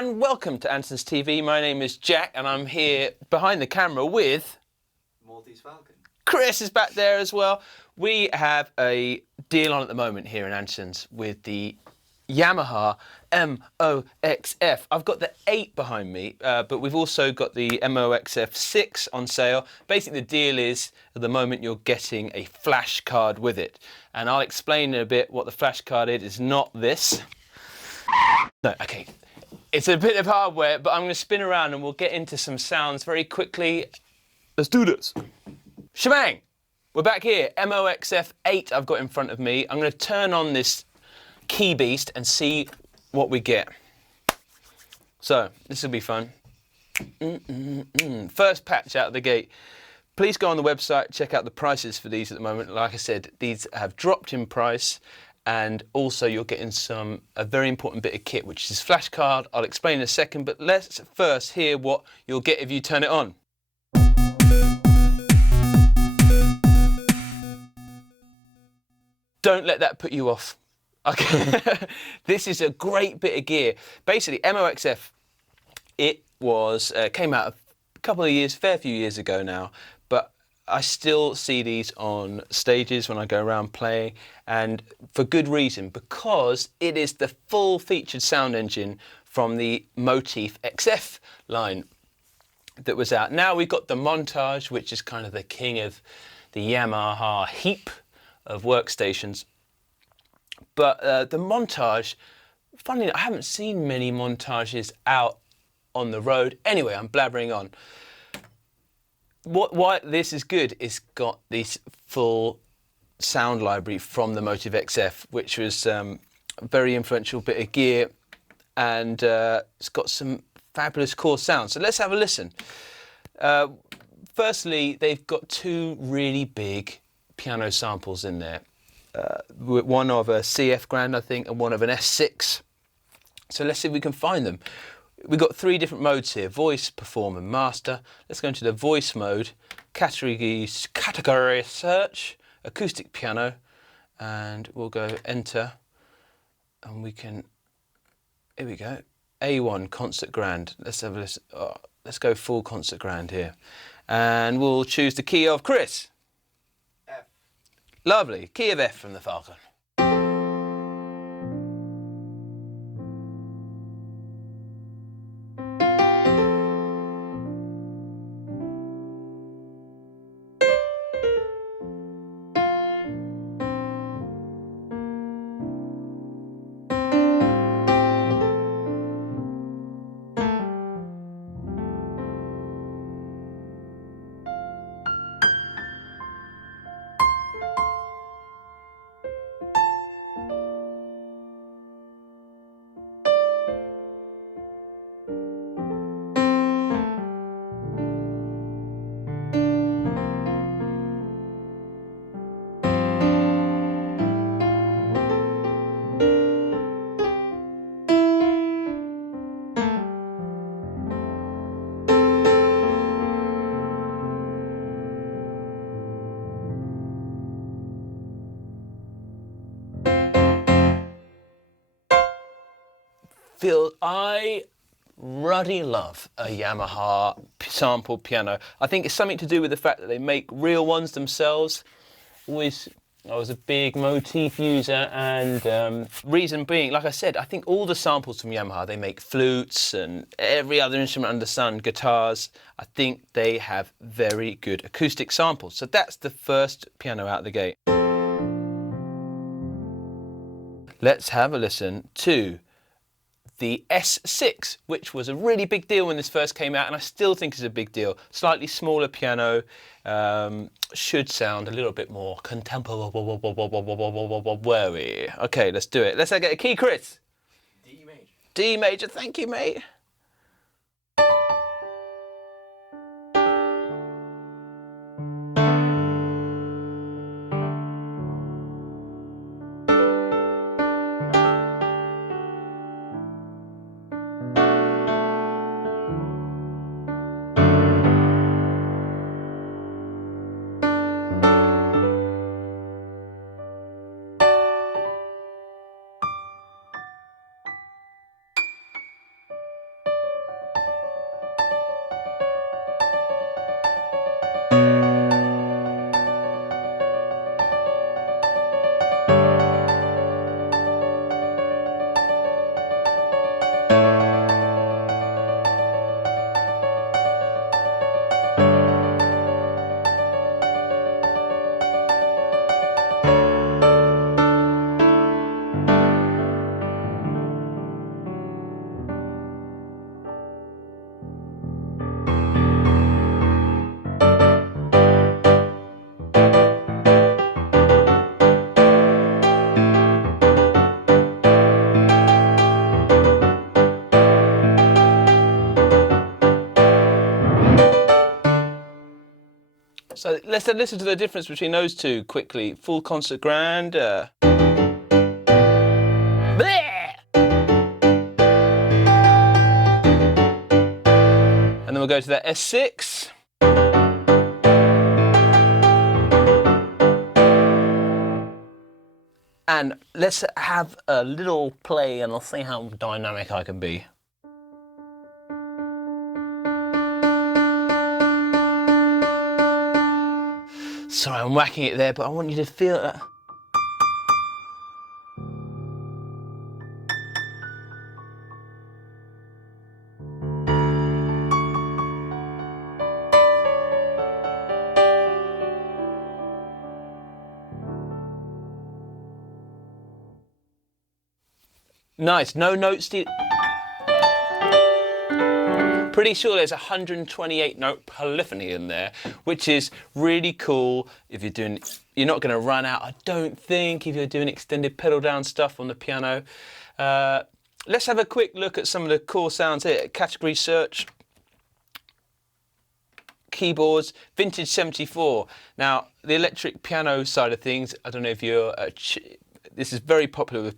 and welcome to Andertons TV. My name is Jack and I'm here behind the camera with... Maltese Falcon. Chris is back there as well. We have a deal on at the moment here in Andertons with the Yamaha MOXF. I've got the 8 behind me, but we've also got the MOXF6 on sale. Basically the deal is, at the moment, you're getting a flash card with it. And I'll explain in a bit what the flash card is. It's not this. No, okay. It's a bit of hardware, but I'm going to spin around and we'll get into some sounds very quickly. Let's do this. Shebang! We're back here. MOXF8 I've got in front of me. I'm going to turn on this key beast and see what we get. So, this will be fun. First patch out of the gate. Please go on the website, check out the prices for these at the moment. Like I said, these have dropped in price. And also you're getting a very important bit of kit, which is flash card. I'll explain in a second, but let's first hear what you'll get if you turn it on. Don't let that put you off. Okay, this is a great bit of gear. Basically, MOXF, it was came out a couple of years, fair few years ago now, but I still see these on stages when I go around playing, and for good reason, because it is the full-featured sound engine from the Motif XF line that was out. Now we've got the Montage, which is kind of the king of the Yamaha heap of workstations. But the Montage, funny, I haven't seen many Montages out on the road. Anyway, I'm blabbering on. Why this is good is got this full sound library from the Motif XF, which was a very influential bit of gear, and it's got some fabulous core sounds. So let's have a listen. Firstly, they've got 2 really big piano samples in there. One of a CF Grand, I think, and one of an S6. So let's see if we can find them. We've got 3 different modes here: voice, perform and master. Let's go into the voice mode, category search, acoustic piano, and we'll go enter, and we can, here we go, A1 concert grand. Let's have a listen. Oh, let's go full concert grand here, and we'll choose the key of Chris. F. Lovely, key of F from the Falcon. I ruddy love a Yamaha sample piano. I think it's something to do with the fact that they make real ones themselves. I was a big Motif user, and reason being, like I said, I think all the samples from Yamaha, they make flutes and every other instrument under the sun, guitars. I think they have very good acoustic samples. So that's the first piano out of the gate. Let's have a listen to the S6, which was a really big deal when this first came out, and I still think is a big deal. Slightly smaller piano, should sound a little bit more contemporary. Okay, let's do it. Let's get a key, Chris. D major. D major, thank you, mate. let's listen to the difference between those two quickly. Full concert grand. Bleh! And then we'll go to that S6. And let's have a little play and I'll see how dynamic I can be. Sorry, I'm whacking it there, but I want you to feel that. Nice, no notes. Pretty sure there's 128 note polyphony in there, which is really cool if you're doing, you're not going to run out, I don't think, if you're doing extended pedal down stuff on the piano. Let's have a quick look at some of the core sounds here. Category search, keyboards, vintage 74. Now, the electric piano side of things, I don't know if you're, this is very popular with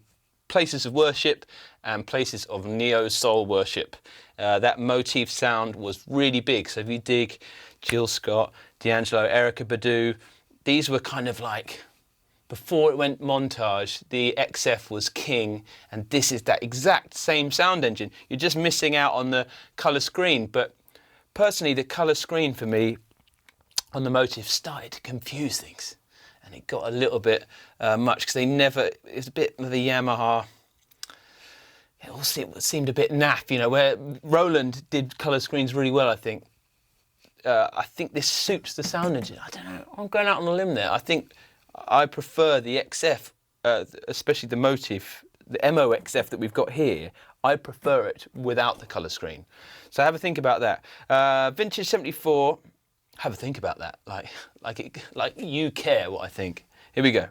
places of worship and places of neo-soul worship. That motif sound was really big. So if you dig Jill Scott, D'Angelo, Erykah Badu, these were kind of like, before it went montage, the XF was king, and this is that exact same sound engine. You're just missing out on the colour screen. But personally, the colour screen for me on the motif started to confuse things. And it got a little bit much, because they never, it's a bit of the Yamaha, it all seemed a bit naff, you know, where Roland did colour screens really well, I think. I think this suits the sound engine. I don't know, I'm going out on a limb there. I think I prefer the XF, especially the motif, the MOXF that we've got here. I prefer it without the colour screen. So have a think about that. Vintage 74, have a think about that, like you care what I think. Here we go.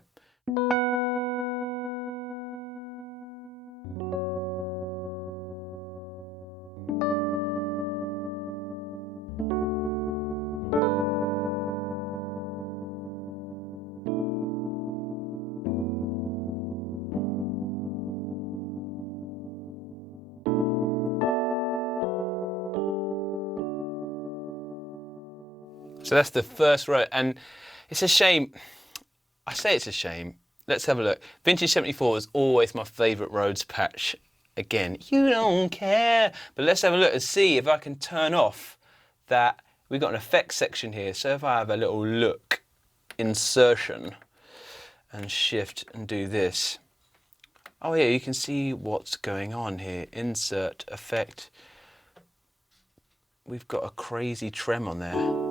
So that's the first row, and it's a shame. I say it's a shame. Let's have a look. Vintage 74 was always my favourite Rhodes patch. Again, you don't care. But let's have a look and see if I can turn off that. We've got an effects section here. So if I have a little look, insertion, and shift and do this. Oh yeah, you can see what's going on here. Insert, effect. We've got a crazy trem on there.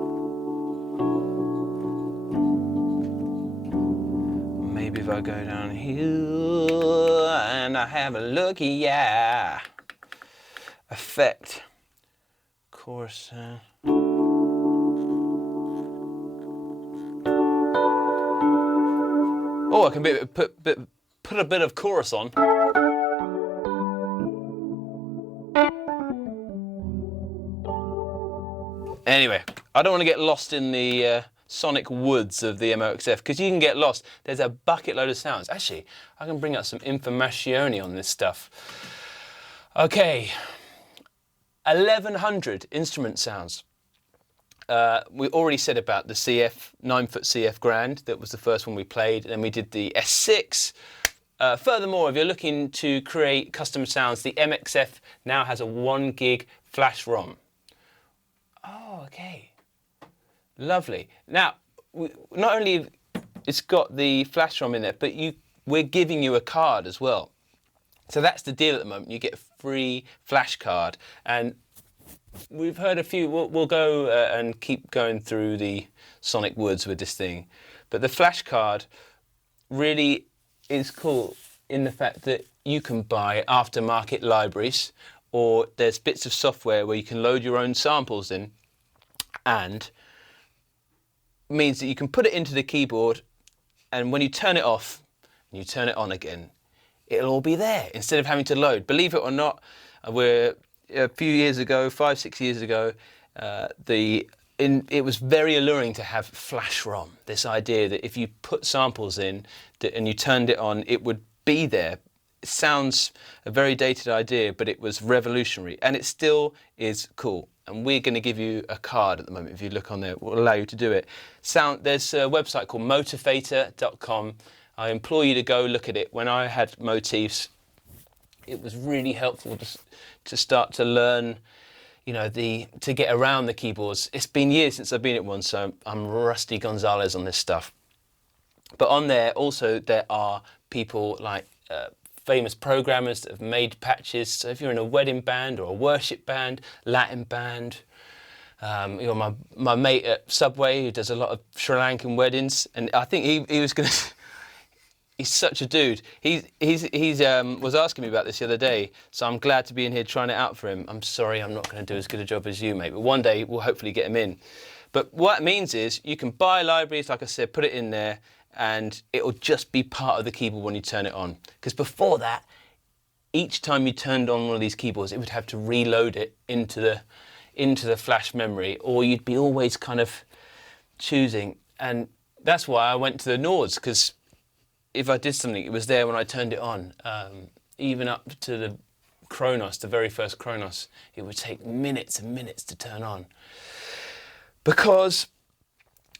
Maybe if I go down here and I have a look, yeah. Effect. Chorus. Oh, I can put a bit of chorus on. Anyway, I don't want to get lost in the sonic woods of the MOXF, because you can get lost. There's a bucket load of sounds. Actually, I can bring up some information on this stuff. Okay, 1100 instrument sounds. We already said about the CF, 9-foot CF Grand. That was the first one we played. Then we did the S6. Furthermore, if you're looking to create custom sounds, the MXF now has a 1 gig flash ROM. Oh, okay. Lovely. Now, not only it's got the flash ROM in there, but we're giving you a card as well. So that's the deal at the moment. You get a free flash card, and we've heard a few. We'll go and keep going through the sonic woods with this thing, but the flash card really is cool in the fact that you can buy aftermarket libraries, or there's bits of software where you can load your own samples in, and means that you can put it into the keyboard, and when you turn it off and you turn it on again, it'll all be there instead of having to load. Believe it or not, we're a few years ago, 5-6 years ago, the it was very alluring to have flash ROM. This idea that if you put samples in and you turned it on, it would be there. It sounds a very dated idea, but it was revolutionary, and it still is cool. And we're going to give you a card at the moment. If you look on there, it will allow you to do it. There's a website called motivator.com. I implore you to go look at it. When I had motifs, it was really helpful to start to learn, you know, to get around the keyboards. It's been years since I've been at one, so I'm rusty Gonzalez on this stuff. But on there also there are people like famous programmers that have made patches. So if you're in a wedding band or a worship band, Latin band, you know, my mate at Subway who does a lot of Sri Lankan weddings, and I think he was going to. He's such a dude. He's was asking me about this the other day, so I'm glad to be in here trying it out for him. I'm sorry I'm not going to do as good a job as you, mate, but one day we'll hopefully get him in. But what it means is you can buy libraries, like I said, put it in there, and it'll just be part of the keyboard when you turn it on. Because before that, each time you turned on one of these keyboards, it would have to reload it into the flash memory, or you'd be always kind of choosing. And that's why I went to the Nords, because if I did something, it was there when I turned it on. Even up to the Kronos, the very first Kronos, it would take minutes and minutes to turn on, because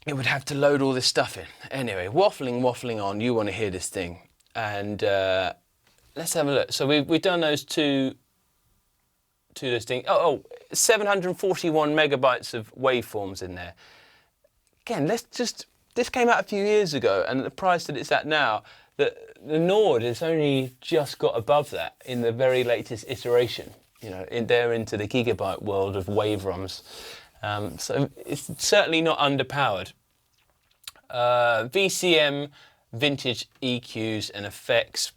it would have to load all this stuff in. Anyway, waffling on, you want to hear this thing. And let's have a look. So we've done those two things. 741 megabytes of waveforms in there. Again, this came out a few years ago, and at the price that it's at now, the Nord has only just got above that in the very latest iteration. You know, they're into the gigabyte world of wave ROMs. So it's certainly not underpowered. VCM, vintage EQs and effects,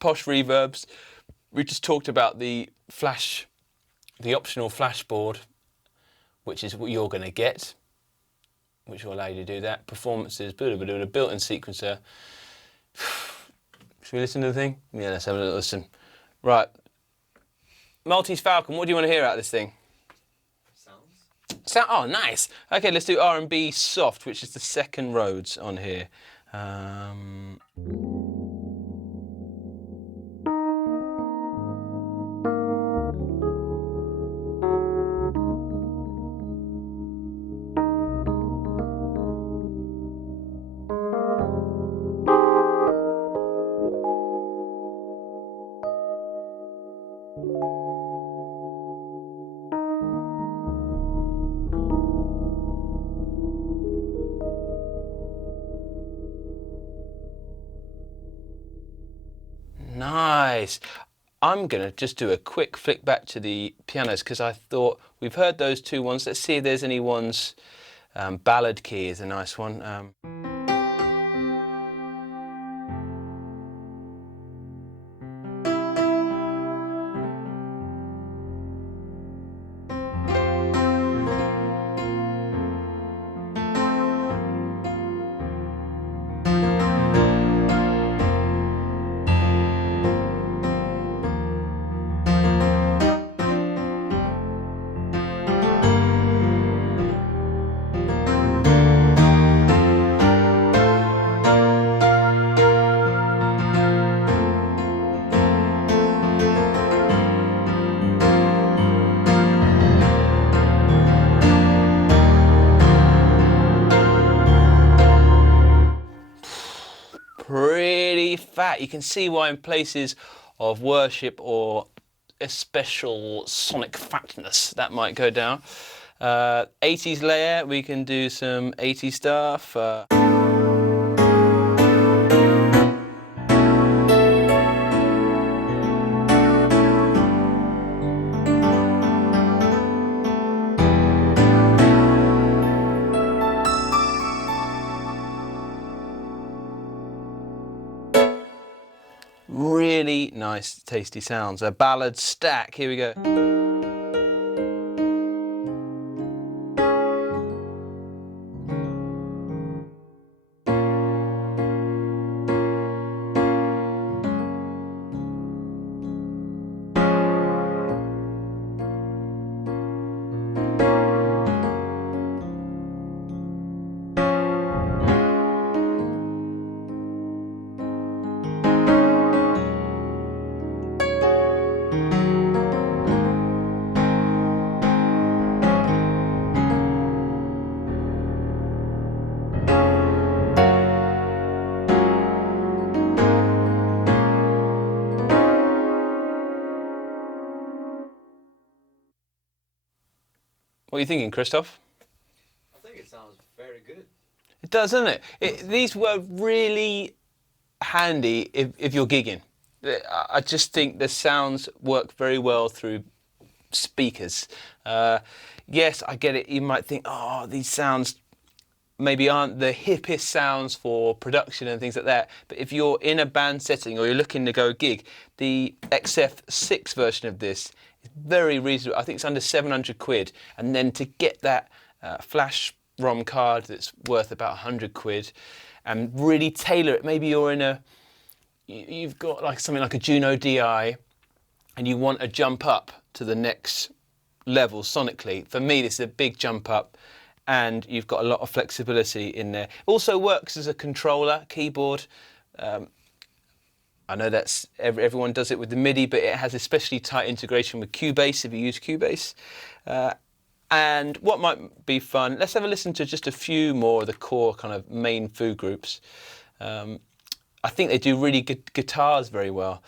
posh reverbs. We just talked about the optional flash board, which is what you're going to get, which will allow you to do that. Performances, built-in sequencer. Should we listen to the thing? Yeah, let's have a little listen. Right. Maltese Falcon, what do you want to hear out of this thing? Oh, nice. Okay, let's do R&B Soft, which is the second Rhodes on here. Nice. I'm going to just do a quick flick back to the pianos, because I thought we've heard those two ones. Let's see if there's any ones. Ballad key is a nice one. Pretty fat. You can see why in places of worship or a special sonic fatness that might go down. 80s layer, we can do some 80s stuff. Really nice, tasty sounds. A ballad stack, here we go. What are you thinking, Christoph? I think it sounds very good. It does, doesn't it? These were really handy if you're gigging. I just think the sounds work very well through speakers. Yes, I get it. You might think, oh, these sounds maybe aren't the hippest sounds for production and things like that. But if you're in a band setting or you're looking to go gig, the XF6 version of this is very reasonable. I think it's under 700 quid. And then to get that flash ROM card that's worth about 100 quid and really tailor it. Maybe you're in you've got like something like a Juno DI and you want a jump up to the next level sonically. For me, this is a big jump up. And you've got a lot of flexibility in there. Also works as a controller, keyboard. I know that's everyone does it with the MIDI, but it has especially tight integration with Cubase if you use Cubase. And what might be fun, let's have a listen to just a few more of the core kind of main food groups. I think they do really good guitars very well.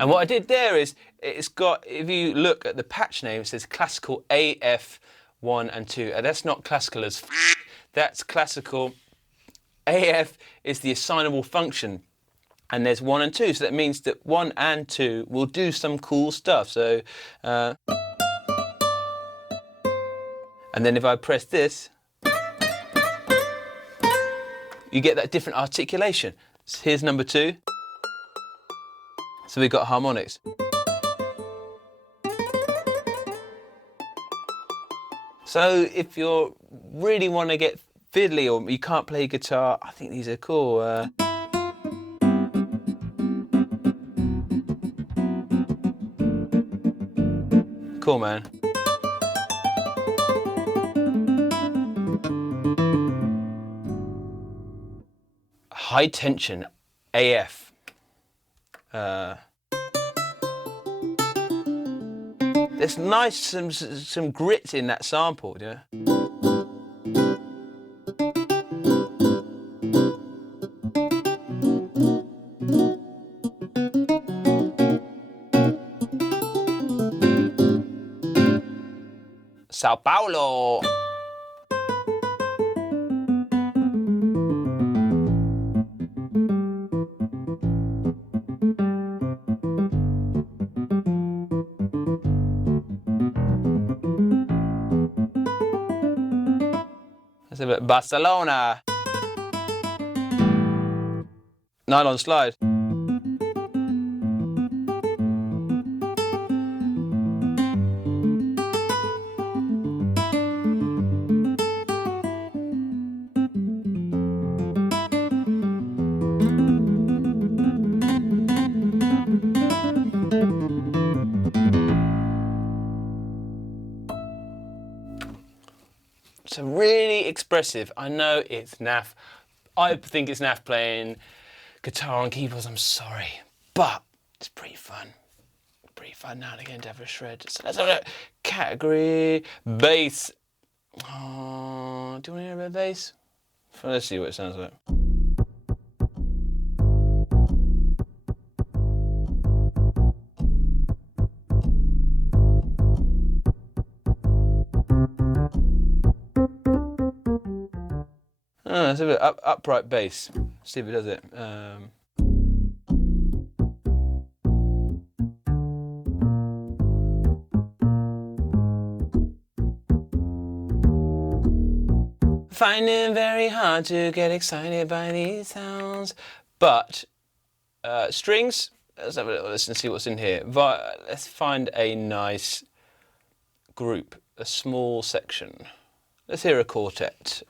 And what I did there is, it's got, if you look at the patch name, it says classical AF1 and 2. And that's not classical as that's classical. AF is the assignable function. And there's 1 and 2. So that means that 1 and 2 will do some cool stuff. So, and then if I press this, you get that different articulation. So here's number 2. So we've got harmonics. So if you really want to get fiddly or you can't play guitar, I think these are cool. Cool, man. High tension AF. There's nice some grit in that sample, yeah. Sao Paulo. Let's have it. Barcelona. Nylon slide. So really expressive. I know it's naff. I think it's naff playing guitar on keyboards, I'm sorry. But it's pretty fun. Pretty fun now and again to have a shred. So let's have a look. Category, bass. Oh, do you want to hear a bit of bass? Let's see what it sounds like. Oh, let's have a bit upright bass. See if it does it. Find it very hard to get excited by these sounds, but strings. Let's have a little listen and see what's in here. Let's find a nice group, a small section. Let's hear a quartet.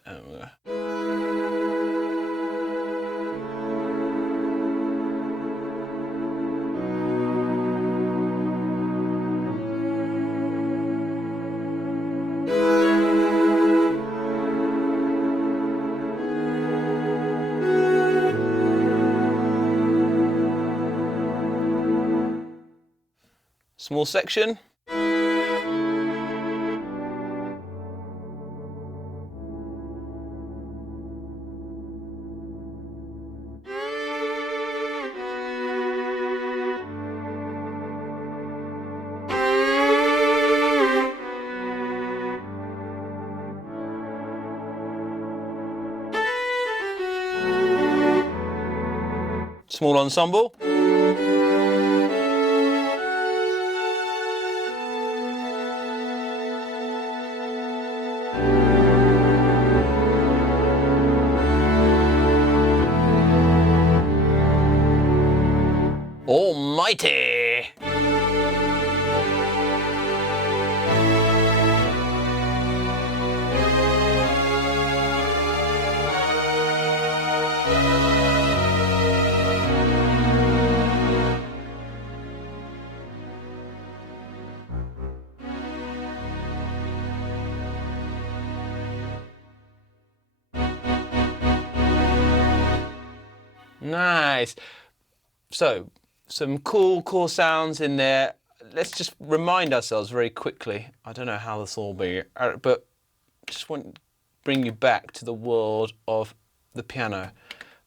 Small section. Small ensemble. Almighty! Nice. So, some cool sounds in there. Let's just remind ourselves very quickly. I don't know how this will be, but just want to bring you back to the world of the piano,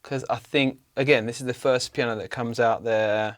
because I think, again, this is the first piano that comes out there.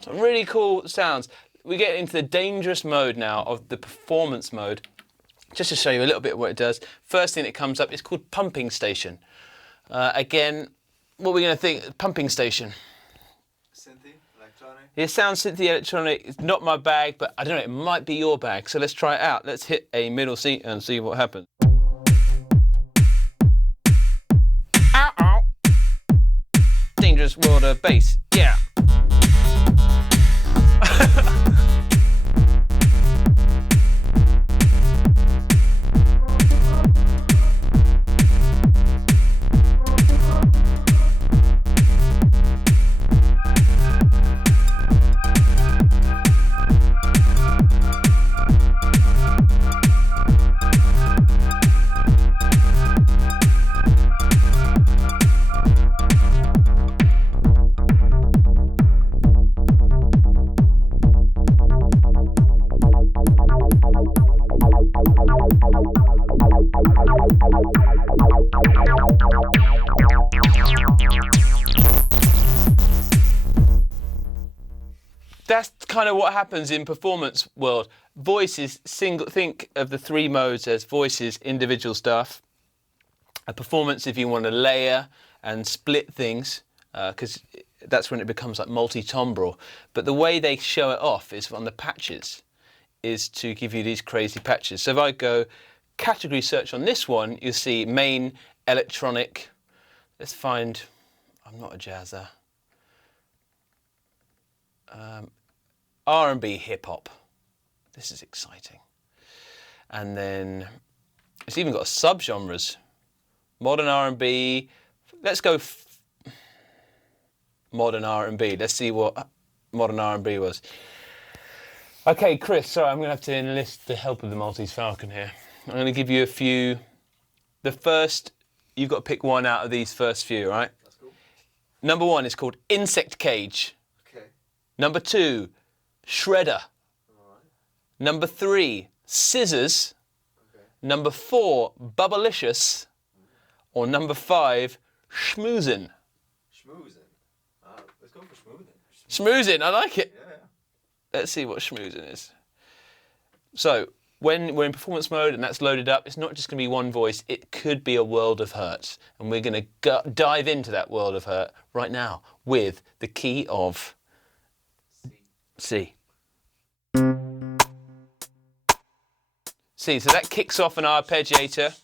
Some really cool sounds. We get into the dangerous mode now of the performance mode. Just to show you a little bit of what it does. First thing that comes up is called pumping station. Again, what we're going to think, pumping station. Synthy, electronic. It sounds synthy electronic. It's not my bag, but I don't know, it might be your bag. So let's try it out. Let's hit a middle C and see what happens. Ow, ow. Dangerous world of bass. Yeah. That's kind of what happens in performance world. Voice is single. Think of the three modes as voices, individual stuff. A performance if you want to layer and split things, because that's when it becomes like multi-timbral. But the way they show it off is on the patches, is to give you these crazy patches. So if I go category search on this one, you'll see main electronic. Let's find, I'm not a jazzer. R&B hip hop. This is exciting. And then it's even got subgenres. Modern R&B. Let's go modern R&B. Let's see what modern R&B was. Okay, Chris, sorry, I'm going to have to enlist the help of the Maltese Falcon here. I'm going to give you a few. The first, you've got to pick one out of these first few, right? That's cool. Number one is called Insect Cage. Okay. Number two, Shredder. All right. Number three, Scissors. Okay. Number four, Bubblicious. Or number five, Schmoozin'. Schmoozin'. Let's go for schmoozin'. Schmoozin', I like it. Yeah. Let's see what schmoozin' is. So, when we're in performance mode and that's loaded up, it's not just going to be one voice, it could be a world of hurt. And we're going to dive into that world of hurt right now with the key of C. C, so that kicks off an arpeggiator.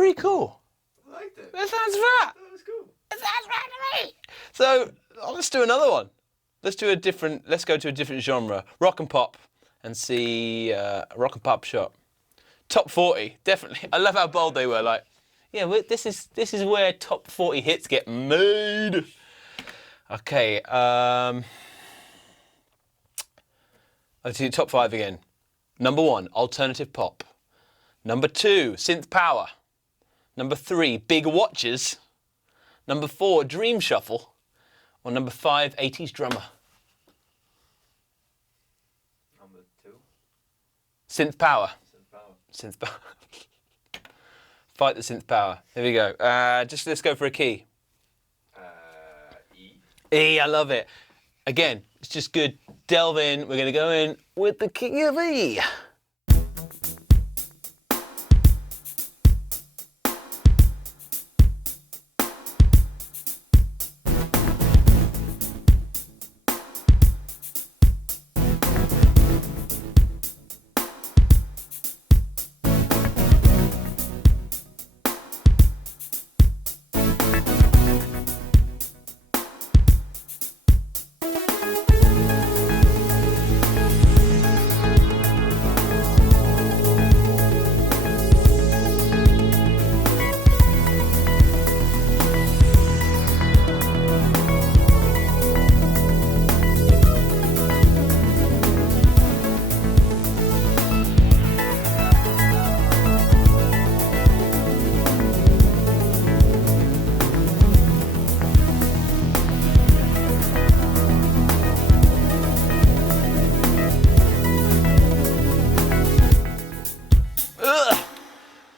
pretty cool. I liked it. That sounds right. That was cool. That sounds right to me. So let's do another one. Let's go to a different genre, rock and pop, and see rock and pop shot. Top 40, definitely. I love how bold they were. Like, yeah, this is where top 40 hits get made. Okay, I'll do top 5 again. Number 1, alternative pop. Number 2, synth power. Number 3, big watches. Number 4, dream shuffle. Or number 5, 80s drummer. Number 2. Synth power. Synth power. Synth power. Fight the synth power. Here we go. Let's go for a key. E. E, I love it. Again, it's just good. Delve in. We're going to go in with the key of E.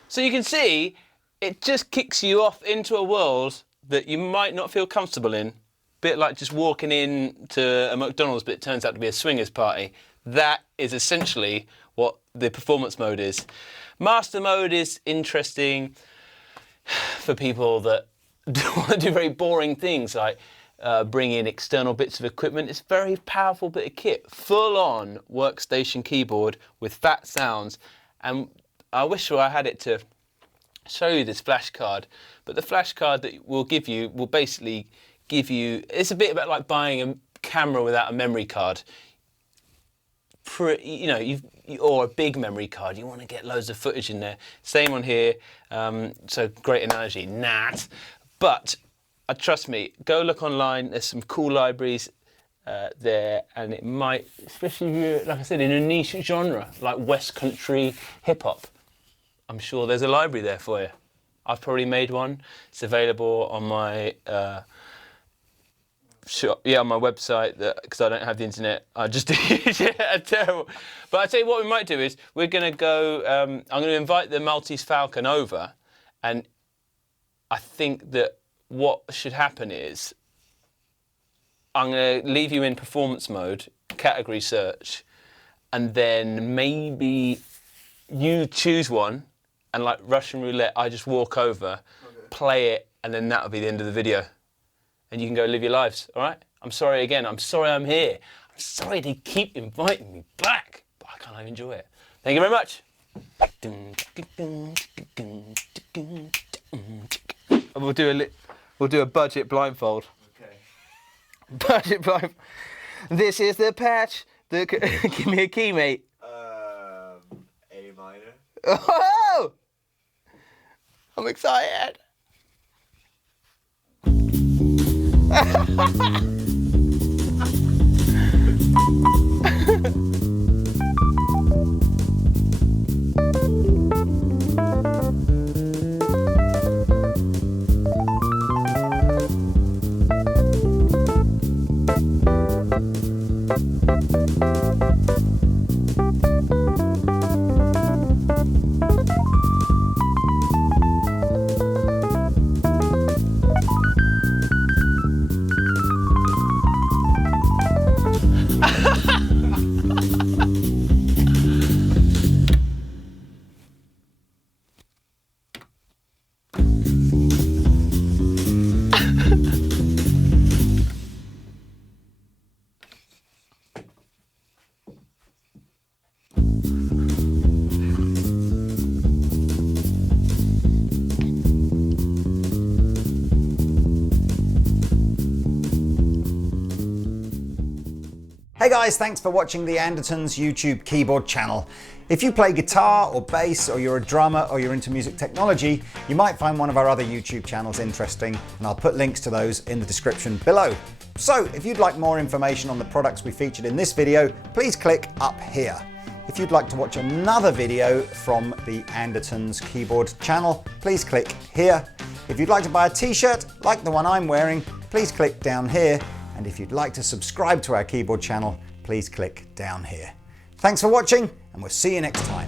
So you can see, it just kicks you off into a world that you might not feel comfortable in. Bit like just walking in to a McDonald's, but it turns out to be a swingers party. That is essentially what the performance mode is. Master mode is interesting for people that want to do very boring things, like bring in external bits of equipment. It's a very powerful bit of kit. Full-on workstation keyboard with fat sounds. And I wish I had it to show you this flashcard, but the flashcard that we'll give you will basically give you, it's a bit about like buying a camera without a memory card. Or a big memory card, you want to get loads of footage in there. Same on here, so great analogy, Nat. But trust me, go look online, there's some cool libraries there, and it might, especially if you're, like I said, in a niche genre, like West Country hip-hop, I'm sure there's a library there for you. I've probably made one. It's available on my on my website, because I don't have the internet. I just terrible. But I tell you what we might do is we're going to go. I'm going to invite the Maltese Falcon over, and I think that what should happen is I'm going to leave you in performance mode, category search, and then maybe you choose one, and like Russian roulette, I just walk over, play it, and then that'll be the end of the video. And you can go live your lives, all right? I'm sorry again, I'm sorry I'm here. I'm sorry they keep inviting me back, but I can't enjoy it. Thank you very much. We'll do a budget blindfold. Okay. Budget blindfold. This is the patch. Give me a key, mate. A minor. Oh! I'm excited. Hey guys, thanks for watching the Andertons YouTube keyboard channel. If you play guitar or bass, or you're a drummer, or you're into music technology, you might find one of our other YouTube channels interesting, and I'll put links to those in the description below. So if you'd like more information on the products we featured in this video, please click up here. If you'd like to watch another video from the Andertons keyboard channel, please click here. If you'd like to buy a t-shirt like the one I'm wearing, please click down here. And if you'd like to subscribe to our keyboard channel, please click down here. Thanks for watching, and we'll see you next time.